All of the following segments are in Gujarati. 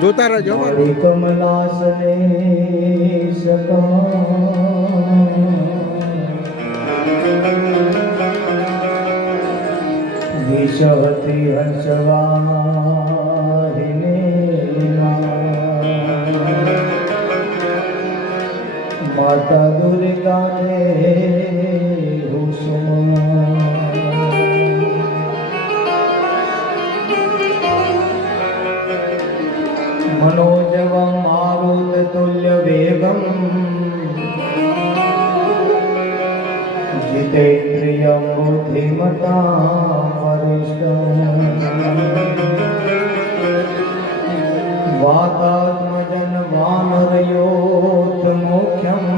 જોતા રહેજો કમલાસને વિષવતી હંસવાહિને માતા દુર્ગાને હુસુમા जितेन्द्रियं बुद्धिमतामरिष्टम् वातात्मजनवानरयोत्मुख्यम्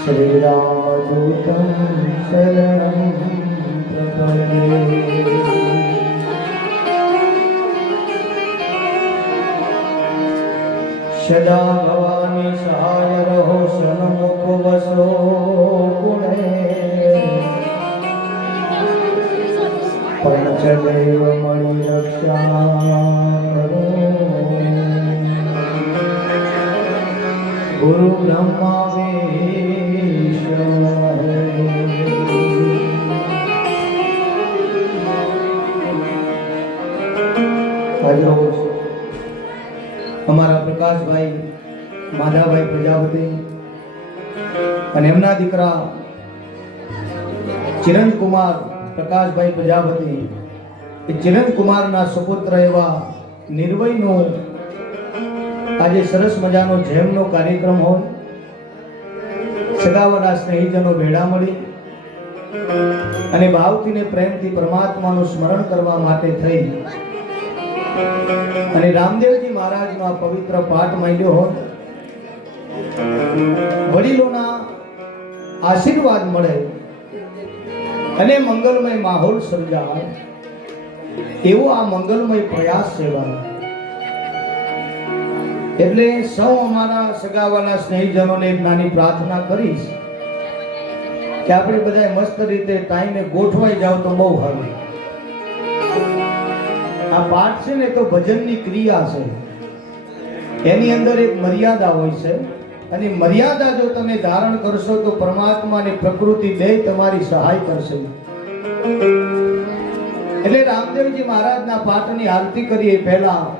श्रीरामदूतं शरणं प्रपदे सदा સહાય રહો સન્મુખ વસો પંચદેવ મળી રક્ષા ગુરુ બ્રહ્મા વિષ્ણુ અમારા પ્રકાશભાઈ માધાભાઈ પ્રજાપતિ અને એમના દીકરા ચિરંજકુમાર પ્રકાશભાઈ પ્રજાપતિ. એ ચિરંજકુમારના સુપુત્ર એવા નિર્વયનો આજે સરસ મજાનો જેમનો કાર્યક્રમ હોય. સગાવાના સ્નેહીજનો ભેળા મળી અને ભાવથી ને પ્રેમથી પરમાત્માનું સ્મરણ કરવા માટે થઈ. અને રામદેવજી મહારાજમાં પવિત્ર પાઠ માંડ્યો હોય. વડીલોના આશીર્વાદ મળે અને મંગલમય માહોલ સર્જાય, એવો આ મંગલમય પ્રયાસ સેવાનો એટલે સૌ અમારા સગાવાના સ્નેહીજનોને એક નાની પ્રાર્થના કરીશ કે આપણે બધા મસ્ત રીતે ટાઈમે ગોઠવાઈ જાવ તો બહુ સારું. આ પાઠ છે ને તો ભજનની ક્રિયા છે. એની અંદર એક મર્યાદા હોય છે. અને મર્યાદા જો તમે ધારણ કરશો તો પરમાત્મા ની પ્રકૃતિ બે તમારી સહાય કરશે. એટલે રામદેવજી મહારાજના પાઠની આરતી કરીએ પહેલા.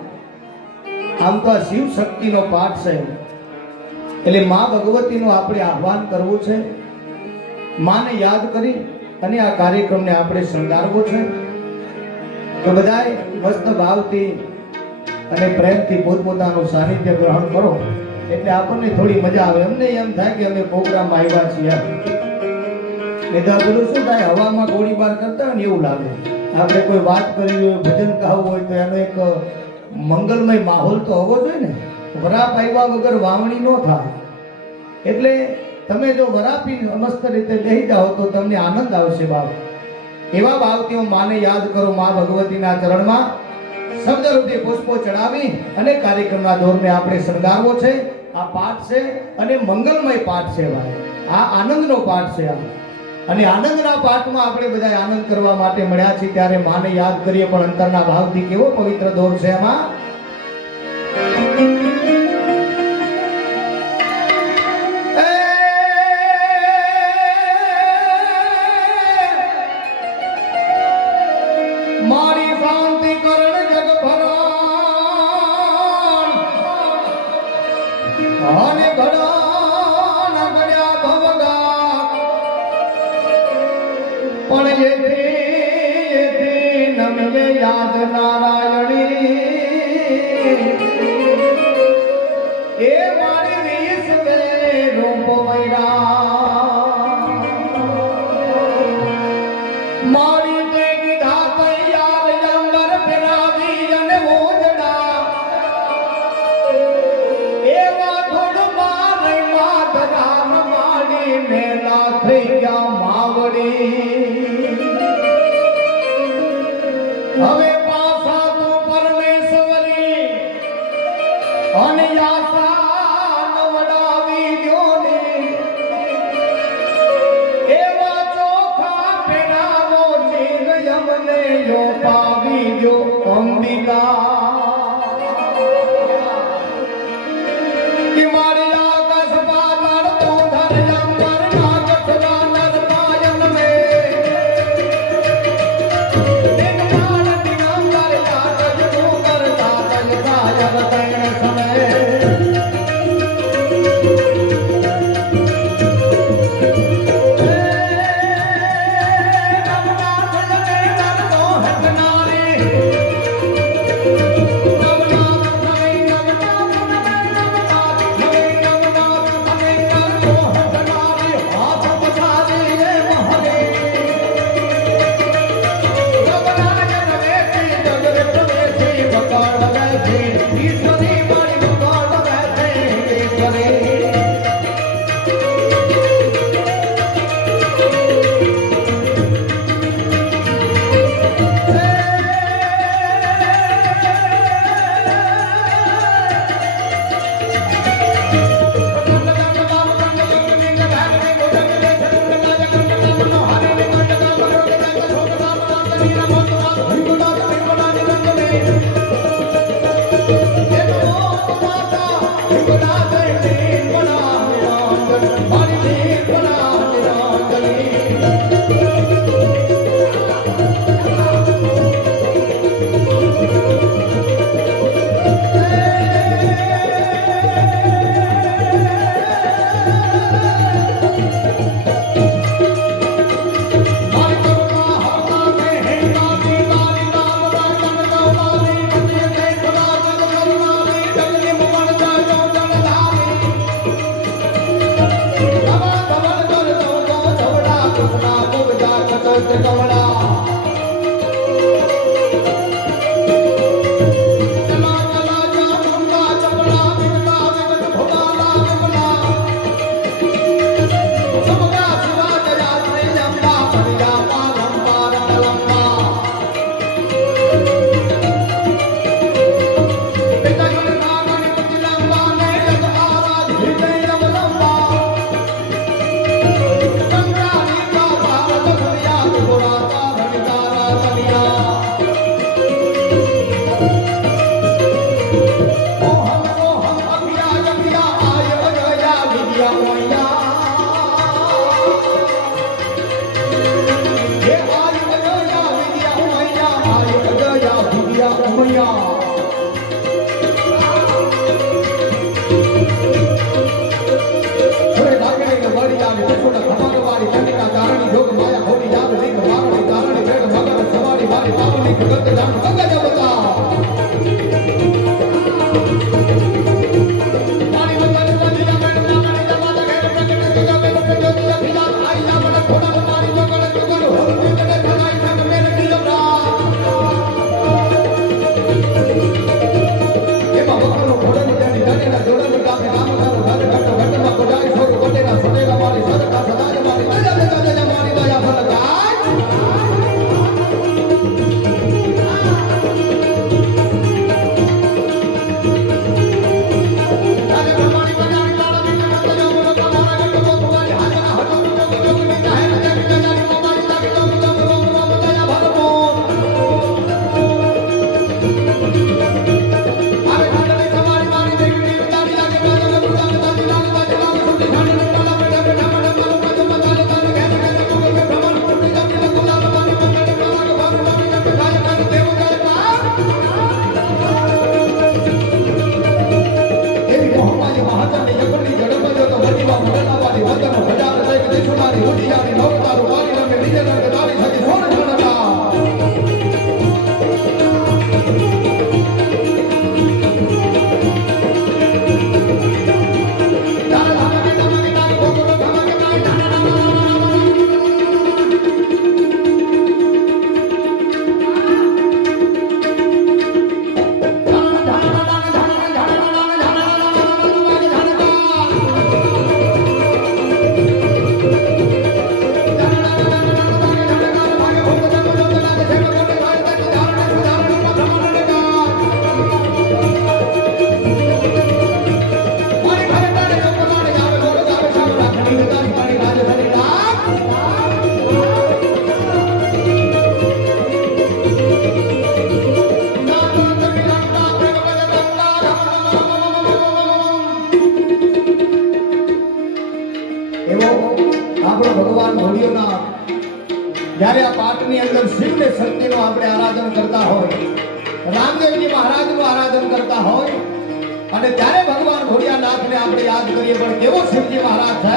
આમ તો આ શિવ શક્તિનો પાઠ છે. એટલે મા ભગવતીનું આપણે આહ્વાન કરવું છે. માને યાદ કરી અને આ કાર્યક્રમને આપણે શણગારવો છે. તો બધાય મસ્ત ભાવથી અને પ્રેમથી પોતપોતાનું સાનિધ્ય ગ્રહણ કરો. એટલે આપણને થોડી મજા આવે. અમને એમ થાય કે અમે પ્રોગ્રામમાં આવ્યા છીએ. નહીં બધું શું થાય હવામાં ગોળીબાર કરતા હોય ને એવું લાગે. આપણે કોઈ વાત કરવી હોય, ભજન ગાવું હોય, તો એનો એક મંગલમય માહોલ તો હોવો જોઈએ ને. વરાપ આવ્યા વગર વાવણી ન થાય. એટલે તમે જો વરાપી મસ્ત રીતે લઈ જાઓ, તો તમને આનંદ આવશે બાપ. એવા ભાવથી માને યાદ કરો મા ભગવતીના ચરણમાં. શબ્દરૂપી પુષ્પો ચડાવી અને કાર્યક્રમના દોરને આપણે શણગારવો છે. આ પાઠ છે અને મંગલમય પાઠ છે ભાઈ આ આનંદનો પાઠ છે આ. અને આનંદના પાઠમાં આપણે બધા આનંદ કરવા માટે મળ્યા છીએ ત્યારે માને યાદ કરીએ, પણ અંતરના ભાવથી કેવો પવિત્ર દોર છે એમાં? જ્યારે આ પાઠની અંદર શિવ ને શક્તિનું આપણે આરાધન કરતા હોય, રામદેવજી મહારાજનું આરાધન કરતા હોય, અને ત્યારે ભગવાન ભોળિયાનાથને આપણે યાદ કરીએ, પણ કેવો શિવજી મહારાજ છે?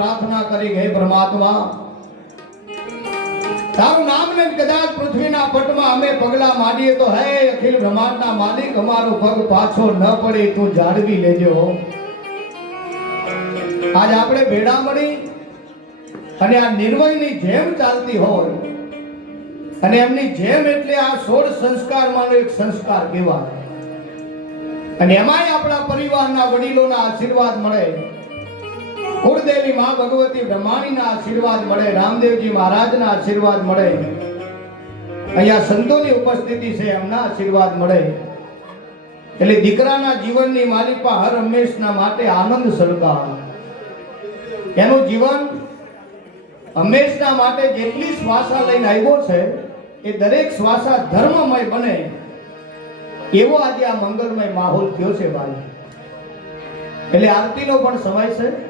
પ્રાર્થના કરી હે પરમાત્મા. તારું નામ ને કદાચ પૃથ્વીના પટમાં અમે પગલા માંડીએ તો હે અખિલ બ્રહ્માંડના માલિક, અમારો પગ પાછો ન પડે તું જાળવી લેજો. આજ આપણે ભેડા મળી અને આ નિર્વયની જેમ ચાલતી હોય અને એમની જેમ એટલે આ સોળ સંસ્કારમાંનો એક સંસ્કાર કહેવાય. અને એમાંય આપણા પરિવારના વડીલોના આશીર્વાદ મળે. કુળદેવી મા ભગવતી બ્રહ્માણીના આશીર્વાદ મળે, રામદેવજી મહારાજના આશીર્વાદ મળે. અહીંયા સંતોની ઉપસ્થિતિ છે, એમના આશીર્વાદ મળે. એટલે દીકરાના જીવનની માલિકા હર હંમેશના માટે આનંદ સળગાવ. એનું જીવન હંમેશના માટે જેટલી શ્વાસા લઈને આવ્યો છે, એ દરેક શ્વાસા ધર્મમય બને. એવો આજે આ મંગલમય માહોલ થયો છે, ભાઈ. એટલે આરતીનો પણ સમય છે.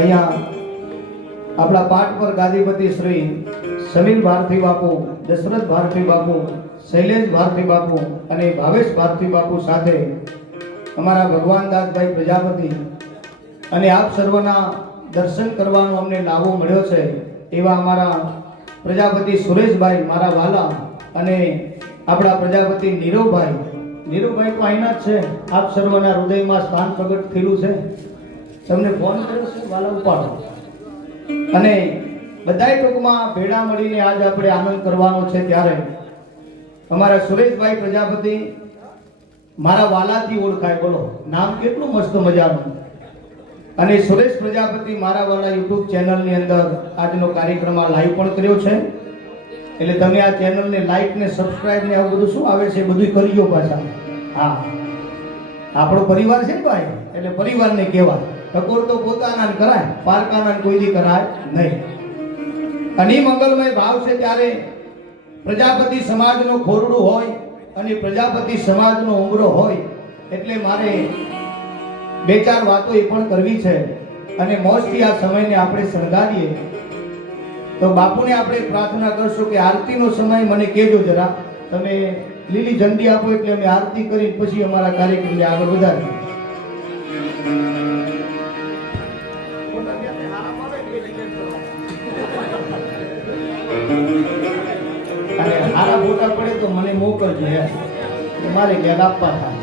અહીંયા આપણા પાઠ પર ગાદીપતિ શ્રી સમીર ભારતી બાપુ, દશરથ ભારતી બાપુ, શૈલેષ ભારતી બાપુ અને ભાવેશ ભારતી બાપુ સાથે અમારા ભગવાન દાસભાઈ પ્રજાપતિ અને આપ સર્વના દર્શન કરવાનો અમને લાભો મળ્યો છે એવા અમારા પ્રજાપતિ સુરેશભાઈ, મારા વાલા અને આપણા પ્રજાપતિ નીરવભાઈ. નીરવભાઈ તો અહીંના જ છે. આપ સર્વના હૃદયમાં સ્થાન પ્રગટ થયેલું છે. તમને ફોન કર્યો છે? વાલા ઉપાડો. અને બધાય ટૂંકમાં ભેળા મળીને આજ આપણે આનંદ કરવાનો છે ત્યારે અમારા સુરેશભાઈ પ્રજાપતિ મારા વાલાથી ઓળખાય, બોલો. નામ કેટલું મસ્ત મજાનું. અને સુરેશ પ્રજાપતિ મારા વાલા યુટ્યુબ ચેનલની અંદર આજનો કાર્યક્રમ આ લાઈવ પણ કર્યો છે. એટલે તમે આ ચેનલને લાઈક ને સબસ્ક્રાઇબ ને આવું બધું શું આવે છે? બધું કરજો પાછા. હા. આપણો પરિવાર છે ને ભાઈ? એટલે પરિવારને કહેવાય. ટકોર તો પોતાના કરાય, પારકાના ને કોઈ દી કરાય નહીં. અને મંગલમય ભાવ છે ત્યારે પ્રજાપતિ સમાજનો ખોરડું હોય અને પ્રજાપતિ સમાજનો ઉમરો હોય, એટલે મારે બે ચાર વાતો એ પણ કરવી છે. અને મોજથી આ સમયને આપણે શણગારીએ. તો બાપુને આપણે પ્રાર્થના કરશું કે આરતીનો સમય મને કહેજો જરા. તમે લીલી ઝંડી આપો એટલે અમે આરતી કરી પછી અમારા કાર્યક્રમને આગળ વધારીએ. અને હારા ફોટા પડે તો મને મોકલજો યાર મારે ક્યાંક આપવા થાય.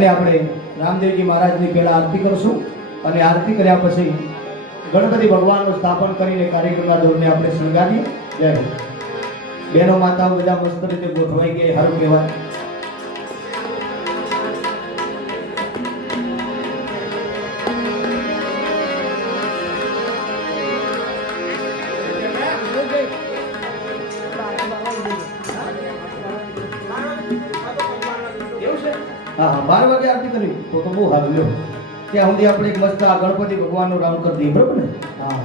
અને આપણે રામદેવજી મહારાજની પહેલાં આરતી કરશું અને આરતી કર્યા પછી ગણપતિ ભગવાનનું સ્થાપન કરીને કાર્યક્રમના દોરને આપણે શણગારીએ જય. બહેનો માતાઓ બધા મસ્ત રીતે ગોઠવાઈ ગઈ સારું કહેવાય હા હા, બાર વાગે આરતી કરી તો તો બહુ સારું લ્યો. ત્યાં સુધી આપણે એક મસ્ત આ ગણપતિ ભગવાનનું રામ કરી દઈએ, બરોબર ને? હા.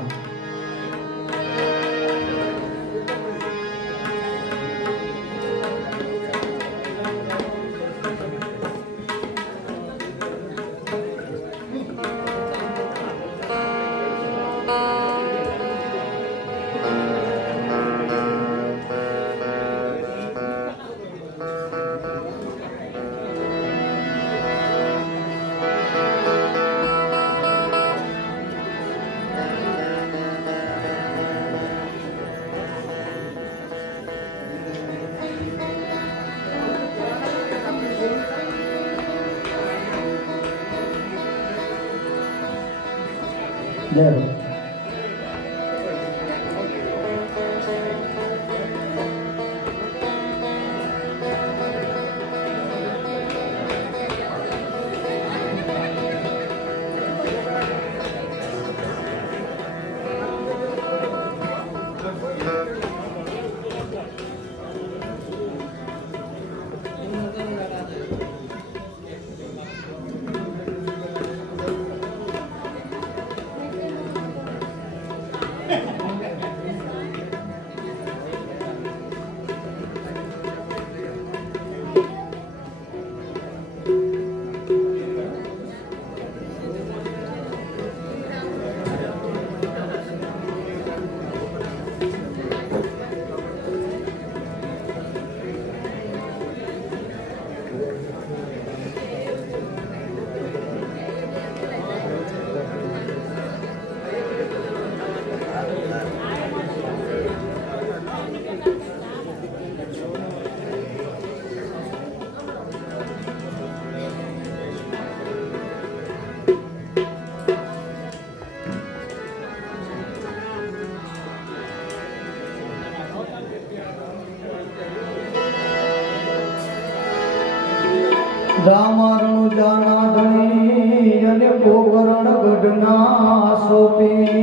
જાના ધણી અને ગોવરણ ગઢના સોપી.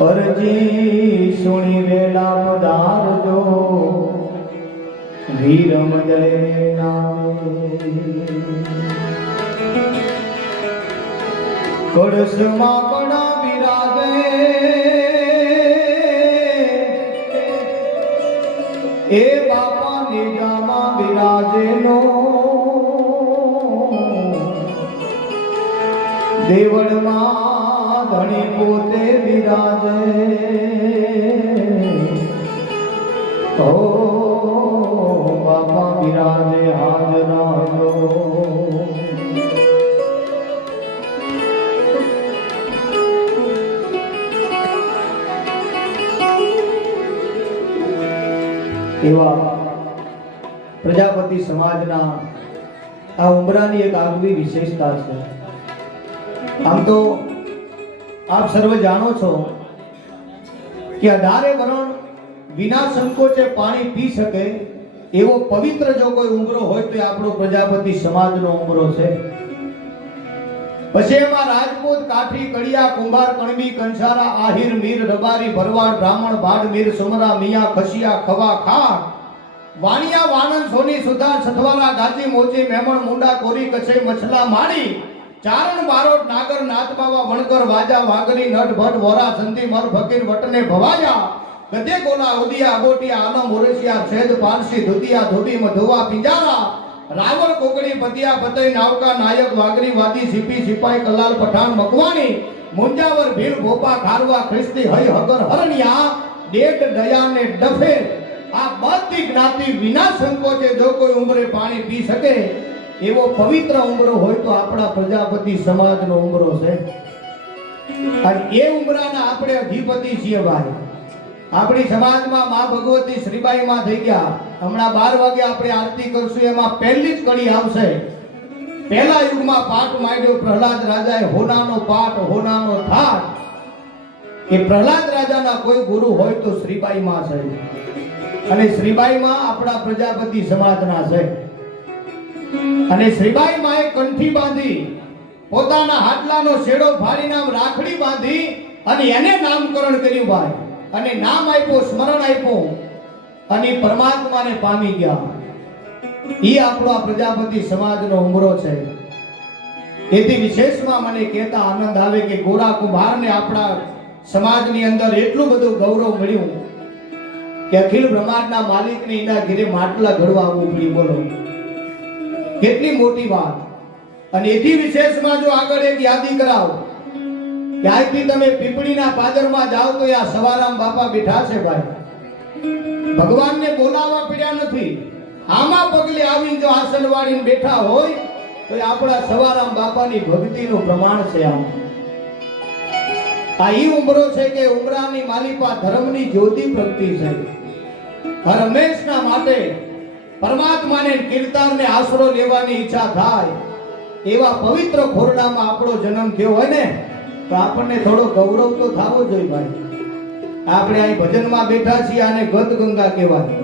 અરજી સુણી વેલા પધારજો. વીરમ જય કળશમાં પણ બિરાજે. એ બાપા નિજામાં બિરાજેલો દેવળમાં ધણી પોતે બિરાજે. ઓ બાપા બિરાજે હાજરાજો એવા પ્રજાપતિ સમાજના આ ઉમરાની એક આગવી વિશેષતા છે. આમ તો આપ સર્વ જાણો છો કે અઢારે વરણ વિના સંકોચે પાણી પી શકે એવો પવિત્ર જો કોઈ ઉમરો હોય તો આપણો પ્રજાપતિ સમાજનો ઉમરો છે. પછી એમાં રાજપૂત, કાઠી, કડિયા, કુંભાર કણબી કંસારા, આહિર, મીર, રબારી, ભરવાડ, બ્રાહ્મણ ભાડ મીર સુમરા, મિયા, ખસિયા, ખવા ખા વાણિયા વાનન સોની સુધા સથવારા ગાજી મોજી મેમણ મુંડા કોરી કછે મછલા માડી ચારણ બારોટ નાગર નાથ બાવા વણકર વાજા વાગરી નટ ભટ વોરા સંધી મર ફકીર વટને ભવાયા. ગધે કોલા ઉદિયા અગોટિયા આલમ ઓરેશિયા છેદ પારસી ધુતિયા ધોબી મધુવા પિંજારા. રાવણ કોકડી પતિયા પતઈ નાવકા નાયક વાગરી વાદી સિપી સિપાઈ કલાલ પઠાણ મકવાની મુંજાવર ભીલ ભોપા ખારવા ખ્રિસ્તી હય હગર હરણિયા. ડેટ દયા ને ડફે આ બધી જ્ઞાતિ વિના સંકોચે જો કોઈ ઉંમરે પાણી પી શકે, એવો પવિત્ર ઉંમરો હોય તો આપણા પ્રજાપતિ સમાજનો ઉંમરો છે. અને એ ઉંમરાના આપણે અધિપતિ છીએ ભાઈ. આપણી સમાજમાં મા ભગવતી શ્રીબાઈ માં થઈ ગયા. હમણાં બાર વાગે આપણે આરતી કરશું, એમાં પહેલી જ કડી આવશે. પહેલા યુગમાં પાઠ માંડ્યો પ્રહલાદ રાજાએ, હોનાનો પાઠ, હોનાનો થાટ એ પ્રહલાદ રાજાના કોઈ ગુરુ હોય તો શ્રીબાઈમાં છે. અને શ્રીબાઈમાં આપણા પ્રજાપતિ સમાજના છે. અને શ્રીબાઈ માએ કંઠી બાંધી, પોતાના હાટલાનો શેડો ફાડી નામ રાખડી બાંધી અને એને નામકરણ કર્યું ભાઈ. અને નામ આપ્યું, સ્મરણ આપ્યું. અને પરમાત્માને પામી ગયા. એ આપણો પ્રજાપતિ સમાજનો ઉમરો છે. એથી વિશેષમાં મને કહેતા આનંદ આવે કે ગોરા કુંભારને આપણા સમાજની અંદર એટલું બધું ગૌરવ મળ્યું. કે અખિલ બ્રહ્માંડના માલિકને એના ઘરે માટલા ઘડવા આવવું પડ્યું બોલો. કેટલી મોટી વાત. અને એથી વિશેષમાં જો આગળ એક યાદી કરાવો, કે તમે પીપળીના પાદરમાં જાઓ તો આ સવારામ બાપા બેઠા છે ભાઈ. ભગવાનને બોલાવવા પડ્યા નથી. આમાં પગલે આવીને જો આસન વાળીને બેઠા હોય, તો એ આપણા સવારામ બાપાની ભક્તિનું પ્રમાણ છે આમ. આ ઈ ઉમરો છે કે ઉમરાની માલિપા ધર્મની જ્યોતિ પ્રગતિ છે. હર હંમેશના માટે પરમાત્માને કીર્તનને આશરો લેવાની ઈચ્છા થાય, એવા પવિત્ર ખોરડામાં આપણો જન્મ થયો હોય ને, તો આપણને થોડો ગૌરવ તો થવો જોઈએ ભાઈ. આપણે અહીં ભજનમાં બેઠા છીએ આને ગત ગંગા કહેવાય.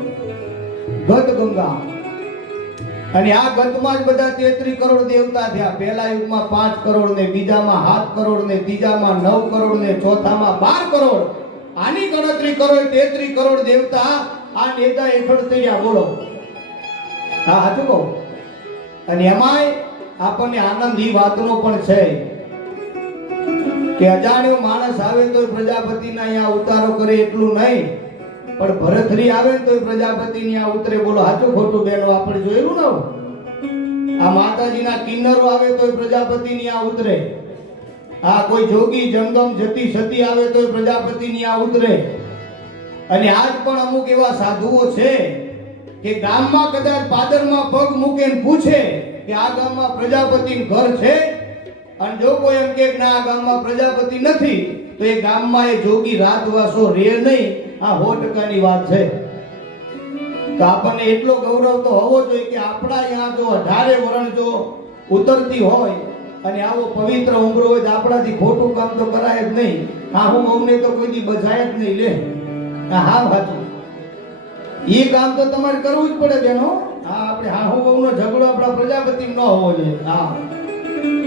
ગત ગંગા અને આ ગતમાં જ બધા તેત્રી કરોડ દેવતા થયા. પહેલા યુગમાં પાંચ કરોડ ને બીજામાં સાત કરોડ ને ત્રીજામાં નવ કરોડ ને ચોથામાં બાર કરોડ. આની ગણતરી કરો તેત્રી કરોડ દેવતા આ નેતા હેઠળ થયા બોલો. હા, હાચું કહું. અને એમાંય આપણને આનંદ ઈ વાતનો પણ છે કે અજાણ્યો માણસ આવે તો પ્રજાપતિના અહીંયા ઉતારો કરે એટલું નહીં, પણ ભરતરી આવે ને તો પ્રજાપતિની આ ઉતરે. બોલો, હાચું ખોટું બેનો, આપણે જોયેલું ને આ માતાજીના કિન્નરો આવે તો પ્રજાપતિની આ ઉતરે. આ કોઈ જોગી, જંગમ જતી સતી આવે તો પ્રજાપતિની આ ઉતરે. અને આજ પણ અમુક એવા સાધુઓ છે કે ગામમાં કદાચ પાદરમાં પગ મૂકેને પૂછે કે આ ગામમાં પ્રજાપતિ ઘર છે? અને જો કોઈ એમ કે ના, આ ગામમાં પ્રજાપતિ નથી, તો એ ગામમાં એ જોગી રાતવાસો રે નહીં. આ સો ટકાની વાત છે. તો આપણને એટલો ગૌરવ તો હોવો જોઈએ કે આપણા અહીંયા જો અઢારે વરણ જો ઉતરતી હોય અને આવો પવિત્ર ઉમરો હોય તો આપણાથી ખોટું કામ તો કરાય જ નહીં. આ હું બહુને તો કોઈથી બજાય જ નહીં લે. હા સાચું એ કામ તો તમારે કરવું જ પડે બેનો. હા આપણે હાહુ બહુનો ઝઘડો આપણા પ્રજાપતિ ન હોવો જોઈએ. હા.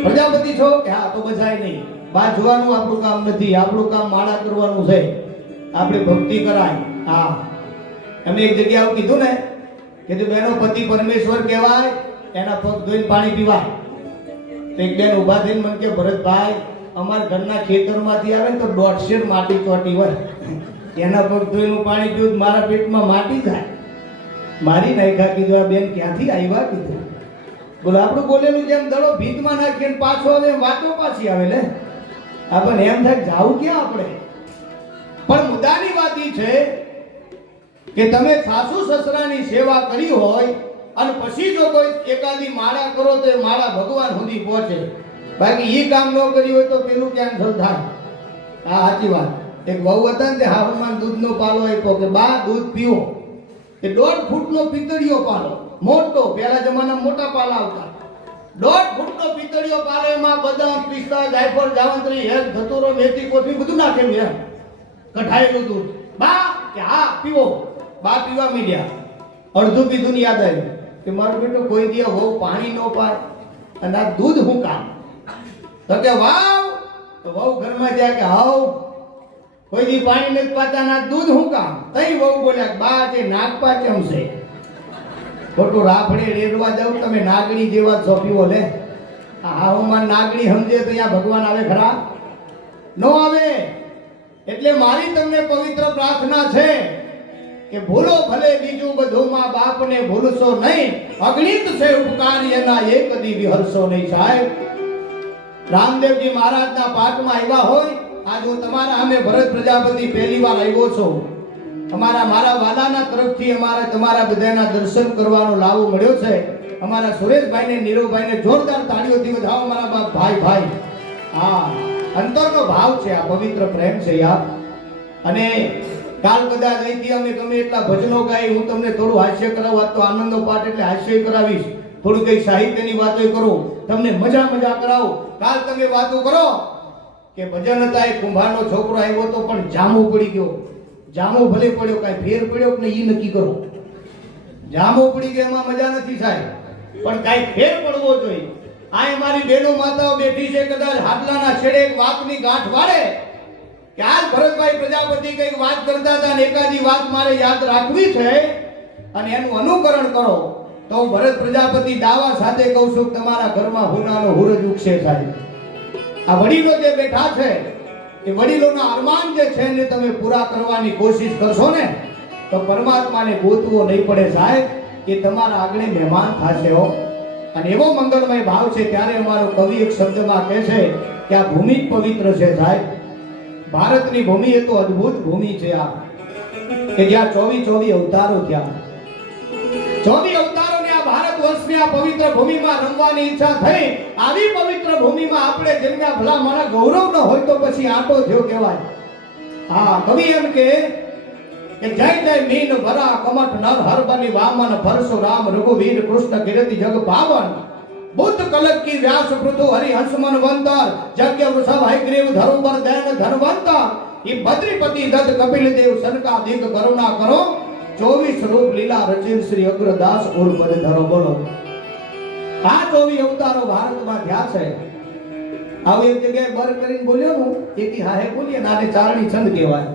પ્રજાપતિ છો કે હા, તો બધાય નહીં. બહાર જોવાનું આપણું કામ નથી. આપણું કામ માળા કરવાનું છે. આપણે ભક્તિ કરાય. હા. અમે એક જગ્યાએ કીધું ને કીધું બેનો પતિ પરમેશ્વર કહેવાય, એના પગ ધોઈને પાણી પીવાય. તો એક બેન ઊભા થઈને મને કે ભરતભાઈ, અમારા ઘરના ખેતરમાંથી આવે ને તો દોઢસો માટી ચોટી હોય. એના પગ ધોઈને પાણી પીવું મારા પેટમાં માટી થાય મારી નાખ્યા કીધું, આ બેન ક્યાંથી આવ્યા? કીધું. બોલો, આપણું બોલેલું જેમ દડો ભીતમાં નાખીને પાછો આવે વાતો પાછી આવે લે. આપણને એમ થાય જાવું ક્યાં આપણે? પણ મુદ્દાની વાત એ છે કે તમે સાસુ સસરાની સેવા કરી હોય અને પછી જો કોઈ એકાદી માળા કરો તો એ માળા ભગવાન સુધી પહોંચે. બાકી એ કામ ન કર્યું હોય તો પેલું કેન્સલ થાય? હા સાચી વાત. એક વહુ હતા ને તે દૂધનો પાલો આપ્યો કે, બા, દૂધ પીવો એ દોઢ ફૂટનો પિત્તળિયો પાલો. મોટો, પહેલા જમાનામાં મોટા પાલા આવતા. દોઢ ફૂટનો પિત્તળિયો પાલો, એમાં બદામ, પિસ્તા, જાયફળ, જાવંત્રી હેર ધતુરો, મેથી કોથમી બધું નાખેલું એમ. કઢાયેલું દૂધ. બા, કે હા, પીવો. બા પીવા મીડ્યા. અડધું પીધું યાદ આવ્યું કે, મારું બેટો, કોઈ દી વહુ પાણી ન પાર અને આ દૂધ હું કામ તો કે, વાવ. તો વહુ ઘરમાં જ્યાં કે હાવ કોઈ દી પાણી નથી પાતા, ના દૂધ હું કામ? તઈ વહુ બોલ્યા બા જે નાગપા કેમ છે? ખોટું રાફડે રેડવા જાઉં તમે નાગણી જેવા છો, પીવો લે. આ હાવમાં નાગણી સમજે તો અહીંયા ભગવાન આવે ખરા? નો આવે. એટલે મારી તમને પવિત્ર પ્રાર્થના છે કે ભૂલો ભલે બીજું બધું માં બાપને ભૂલશો નહીં. અગણિત છે ઉપકાર, એના એક દી વિહરશો નહીં સાહેબ. રામદેવજી મહારાજના પાઠમાં આવ્યા હોય આજ હું તમારા અમે ભરત પ્રજાપતિ પહેલી વાર આવ્યો છો. અમારા મારા વાલાના તરફથી અમારે તમારા બધાના દર્શન કરવાનો લાવો મળ્યો છે. અમારા સુરેશભાઈને, નીરવભાઈને જોરદાર તાળીઓથી વધાવો, મારા ભાઈ ભાઈ. હા, અંતરનો ભાવ છે, આ પવિત્ર પ્રેમ છે, યાર. અને કાલ કદાચ અહીંથી અમે તમે એટલા ભજનો ગાઈ, હું તમને થોડું હાસ્ય કરાવવા તો આનંદનો પાઠ એટલે હાસ્ય કરાવીશ. થોડું કઈ સાહિત્યની વાતો કરું. તમને મજા મજા કરાવો. કાલ તમે વાતો કરો. કે ભજન હતા, એ કુંભારનો છોકરો આવ્યો તો પણ જામો પડી ગયો. જામો ભલે પડ્યો, કાંઈ ફેર પડ્યો કે ઈ નક્કી કરો. જામો પડી ગયો, એમાં મજા નથી સાહેબ. પણ કાંઈ ફેર પડવો જોઈએ. આ મારી બેનો માતાઓ બેઠી છે, કદાચ હાડલાના છેડે એક વાતની ગાંઠ વાળે. કે આજ ભરતભાઈ પ્રજાપતિ કંઈક વાત કરતા હતા ને એકાદી વાત મારે યાદ રાખવી છે, અને એનું અનુકરણ કરો. તો હું ભરત પ્રજાપતિ દાવા સાથે કહું છું કે તમારા ઘરમાં હુનાનો હુરજ ઉગશે સાહેબ. આ વડીલો જે બેઠા છે, એ વડીલોના અરમાન જે છે ને તમે પૂરા કરવાની કોશિશ કરશો ને, તો પરમાત્માને ગોતવો નહીં પડે સાહેબ, એ તમારા આગળ મહેમાન થશે હો. અને એવો મંગળમય ભાવ છે, ત્યારે અમારો કવિ એક શબ્દમાં કહે છે કે આ ભૂમિ પવિત્ર છે સાહેબ. ભારતની ભૂમિ એ તો અદ્ભુત ભૂમિ છે આ. કે જ્યાં ચોવી ચોવી અવતારો થયા. ચોવી આ પવિત્ર ભૂમિમાં રમવાની ઈચ્છા થઈ, આવી પવિત્ર ભૂમિમાં આપણે જેમના ભલા મારા ગૌરવ ન હોય તો પછી આટો થયો કહેવાય. હા, કવિ એમ કે કપિલ દેવ સનકા દિગ કરુણા કરો. ચોવીસ રૂપ લીલા રચિન શ્રી અગ્રદાસ ઉર્પદ ધરો બોલો. આ ચોવી અવતારો ભારતમાં થયા છે. આવી એક જગ્યાએ બર કરીને બોલ્યો હું હા હાહે બોલીએ નાને ચારણી છંદ કહેવાય.